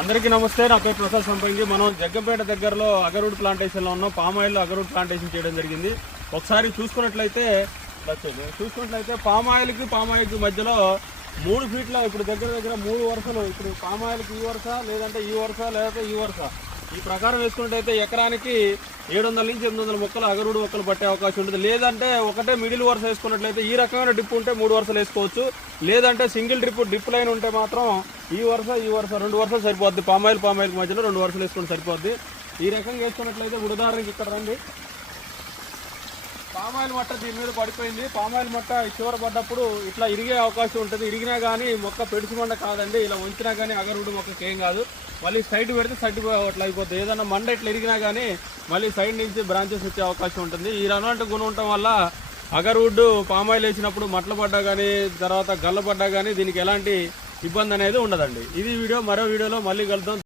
అందరికీ నమస్తే నా పేరు ప్రసాద్ సంపంగి. మనం జగ్గంపేట దగ్గరలో అగరూడ్ ప్లాంటేషన్లో ఉన్నాం. పామ్ ఆయిల్ అగరూడ్ ప్లాంటేషన్ చేయడం జరిగింది. ఒకసారి చూసుకున్నట్లయితే చూసుకున్నట్లయితే పామ్ ఆయిల్కి పామ్ ఆయిల్కి మధ్యలో మూడు ఫీట్ల ఇప్పుడు దగ్గర దగ్గర మూడు వరుసలు ఇప్పుడు పామ్ ఆయిల్కి ఈ వరుస లేదంటే ఈ వరుస లేదంటే ఈ వరుస. ఈ ప్రకారం వేసుకున్నట్టయితే ఎకరానికి ఏడు వందల నుంచి ఎనిమిది వందల మొక్కలు అగరుడు మొక్కలు పట్టే అవకాశం ఉంటుంది. లేదంటే ఒకటే మిడిల్ వరుస వేసుకున్నట్లయితే ఈ రకమైన డిప్ ఉంటే మూడు వరుసలు వేసుకోవచ్చు. లేదంటే సింగిల్ డ్రిప్ డిప్ లైన్ ఉంటే మాత్రం ఈ వరుస ఈ వరుస రెండు వరుసలు సరిపోద్ది. పామాయిల్ పామాయిల్ మధ్యలో రెండు వరుసలు వేసుకుంటే సరిపోద్ది. ఈ రకంగా వేసుకున్నట్లయితే ఉదాహరణకి ఇక్కడ రండి. పామాయిల్ మట్ట దీని మీద పడిపోయింది. పామాయిల్ మట్ట చివర పడ్డప్పుడు ఇట్లా ఇరిగే అవకాశం ఉంటుంది. ఇరిగినా కానీ మొక్క పెడుచు మండ కాదండి. ఇలా ఉంచినా కానీ అగరుడు మొక్కకి ఏం కాదు. మళ్ళీ సైడ్ పెడితే సైడ్ అట్లా అయిపోతుంది ఏదన్నా మండ ఇట్లా ఇరిగినా కానీ మళ్ళీ సైడ్ నుంచి బ్రాంచెస్ వచ్చే అవకాశం ఉంటుంది. ఈ రనవంటి గుణం ఉండటం వల్ల అగర్వుడ్ పామాయిల్ వేసినప్పుడు మట్ల పడ్డా కానీ తర్వాత గల్ల పడ్డా కానీ దీనికి ఎలాంటి ఇబ్బంది అనేది ఉండదండి. ఇది వీడియో. మరో వీడియోలో మళ్ళీ కలుద్దాం.